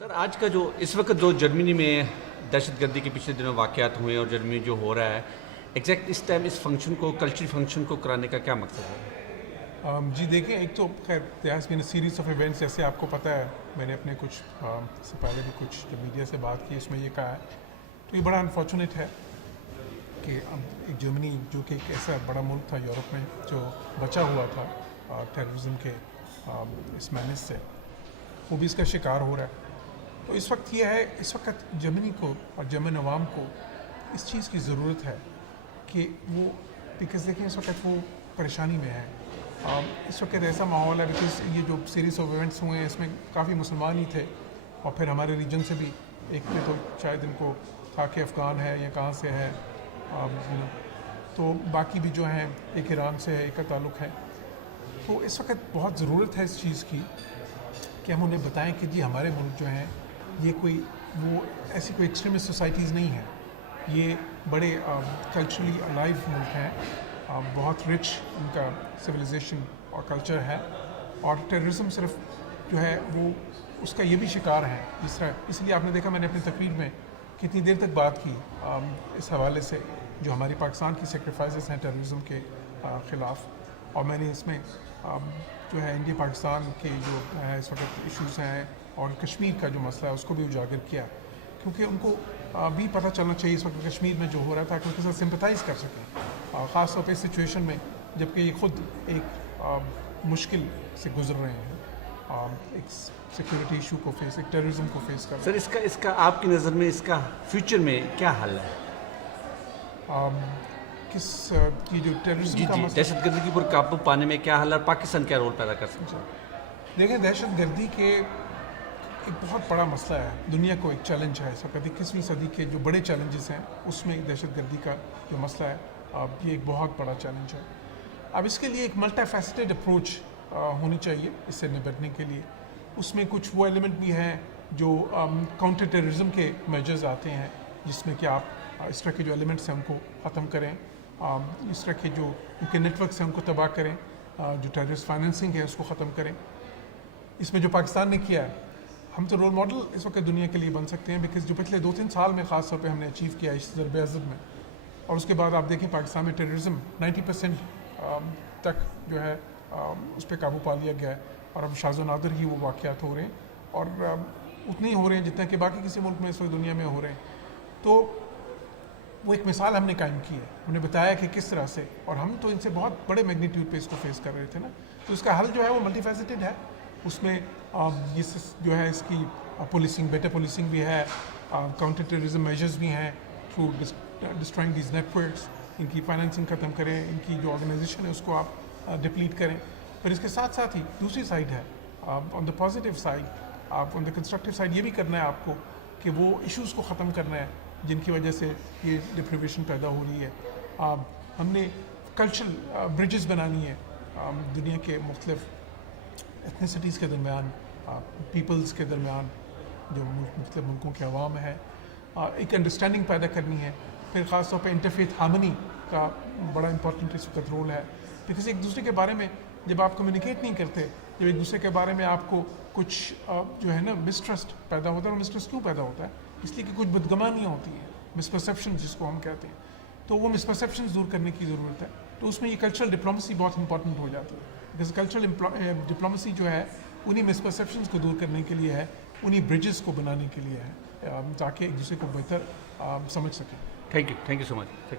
سر آج کا جو اس وقت جو جرمنی میں دہشت گردی کے پچھلے دنوں واقعات ہوئے ہیں اور جرمنی جو ہو رہا ہے ایگزیکٹ اس ٹائم اس فنکشن کو کلچرل فنکشن کو کرانے کا کیا مقصد ہے؟ جی دیکھیں، ایک تو خیر Dias been series of events, جیسے آپ کو پتہ ہے میں نے اپنے کچھ سے پہلے بھی کچھ جب میڈیا سے بات کی اس میں یہ کہا ہے، تو یہ بڑا انفارچونیٹ ہے کہ ایک جرمنی جو کہ ایک ایسا بڑا ملک تھا یورپ میں جو بچا ہوا تھا ٹیررزم کے اس مینس سے، وہ بھی اس کا شکار ہو رہا ہے. تو اس وقت یہ ہے، اس وقت جرمنی کو اور جرمن عوام کو اس چیز کی ضرورت ہے کہ وہ بیکاز دیکھیں اس وقت وہ پریشانی میں ہے. اس وقت ایسا ماحول ہے بیکاز یہ جو سیریز آف ایونٹس ہوئے ہیں اس میں کافی مسلمان ہی تھے، اور پھر ہمارے ریجن سے بھی ایک پہ تو شاید ان کو تھا کہ افغان ہے یا کہاں سے ہے، تو باقی بھی جو ہیں ایک ایران سے ہے، ایک کا تعلق ہے. تو اس وقت بہت ضرورت ہے اس چیز کی کہ ہم انہیں بتائیں کہ جی ہمارے ملک جو ہیں یہ کوئی وہ ایسی کوئی ایکسٹریمسٹ سوسائٹیز نہیں ہیں، یہ بڑے کلچرلی الائیو ملک ہیں، بہت رچ ان کا سویلائزیشن اور کلچر ہے، اور ٹیررزم صرف جو ہے وہ اس کا یہ بھی شکار ہے. جس طرح اس لیے آپ نے دیکھا میں نے اپنی تقریر میں کتنی دیر تک بات کی اس حوالے سے جو ہماری پاکستان کی سیکریفائسز ہیں ٹیررزم کے خلاف، اور میں نے اس میں جو ہے انڈیا پاکستان کے جو ہے اس وقت ایشوز ہیں اور کشمیر کا جو مسئلہ ہے اس کو بھی اجاگر کیا، کیونکہ ان کو بھی پتہ چلنا چاہیے اس وقت کشمیر میں جو ہو رہا تھا کہ ان کے ساتھ سمپتھائز کر سکیں، خاص طور پہ اس سچویشن میں جب کہ یہ خود ایک مشکل سے گزر رہے ہیں، ایک سیکورٹی ایشو کو فیس، ایک ٹیررزم کو فیس کر رہے ہیں. سر اس کا آپ کی نظر میں اس کا فیوچر میں کیا حل ہے؟ کس کی جو ٹیررزم کا مسئلہ، دہشت گردی کی پر قابو پانے میں کیا حل ہے اور پاکستان کیا رول پیدا کر سکتا ہے؟ دیکھیں دہشت گردی کے ایک بہت بڑا مسئلہ ہے، دنیا کو ایک چیلنج ہے اس وقت 21ویں صدی کے جو بڑے چیلنجز ہیں اس میں دہشت گردی کا جو مسئلہ ہے یہ ایک بہت بڑا چیلنج ہے. اب اس کے لیے ایک ملٹی فیسٹڈ اپروچ ہونی چاہیے اس سے نپٹنے کے لیے. اس میں کچھ وہ ایلیمنٹ بھی ہیں جو کاؤنٹر ٹیررزم کے میجرز آتے ہیں، جس میں کہ آپ اس طرح کے جو ایلیمنٹس ہیں ان کو ختم کریں، اس طرح کے جو ان کے نیٹ ورکس ہیں ان کو تباہ کریں، جو ٹیررسٹ فائننسنگ ہے اس کو ختم کریں. اس میں جو پاکستان نے کیا ہے، ہم تو رول ماڈل اس وقت دنیا کے لیے بن سکتے ہیں، بیکاز جو پچھلے 2-3 سال میں خاص طور پہ ہم نے اچیو کیا اس ضرب عضب میں، اور اس کے بعد آپ دیکھیں پاکستان میں ٹیررزم 90% تک جو ہے اس پہ قابو پا لیا گیا ہے، اور اب شاذ و نادر ہی وہ واقعات ہو رہے ہیں، اور اتنے ہی ہو رہے ہیں جتنا کہ باقی کسی ملک میں اس وقت دنیا میں ہو رہے ہیں. تو وہ ایک مثال ہم نے قائم کی ہے، ہم نے بتایا کہ کس طرح سے، اور ہم تو ان سے بہت بڑے میگنیٹیوڈ پہ اس کو فیس کر رہے تھے نا. تو اس کا حل جو ہے وہ ملٹی فیسٹڈ ہے. اس میں یہ جو ہے اس کی پولیسنگ، بیٹر پولیسنگ بھی ہے، کاؤنٹر ٹیررزم میجرز بھی ہیں through destroying these networks, ان کی فائننسنگ ختم کریں، ان کی جو آرگنائزیشن ہے اس کو آپ ڈپلیٹ کریں. پھر اس کے ساتھ ساتھ ہی دوسری سائڈ ہے، on the positive side, on the constructive side یہ بھی کرنا ہے آپ کو کہ وہ ایشوز کو ختم کرنا ہے جن کی وجہ سے یہ ڈپریویشن پیدا ہو رہی ہے. ہم نے کلچرل برجز بنانی ہے دنیا کے مختلف ایتھنیسٹیز کے درمیان، پیپلز کے درمیان، جو مختلف ملکوں کے عوام ہے، ایک انڈرسٹینڈنگ پیدا کرنی ہے. پھر خاص طور پہ انٹرفیتھ ہارمنی کا بڑا امپورٹنٹ اس وقت رول ہے، بیکاز ایک دوسرے کے بارے میں جب آپ کمیونیکیٹ نہیں کرتے، جب ایک دوسرے کے بارے میں آپ کو کچھ جو ہے نا مسٹرسٹ پیدا ہوتا ہے، اور مسٹرسٹ کیوں پیدا ہوتا ہے؟ اس لیے کہ کچھ بدگمانیاں ہوتی ہیں، مسپرسیپشن جس کو ہم کہتے ہیں. تو وہ مسپرسیپشنز دور کرنے کی ضرورت ہے. تو اس میں یہ کلچرل ڈپلومسی بہت امپورٹنٹ ہو جاتی ہے، بیکاز کلچرل ڈپلومسی جو ہے انہی مسپرسیپشنز کو دور کرنے کے لیے ہے، انہی برجز کو بنانے کے لیے ہے، تاکہ ایک دوسرے کو بہتر سمجھ سکیں. Thank you so much.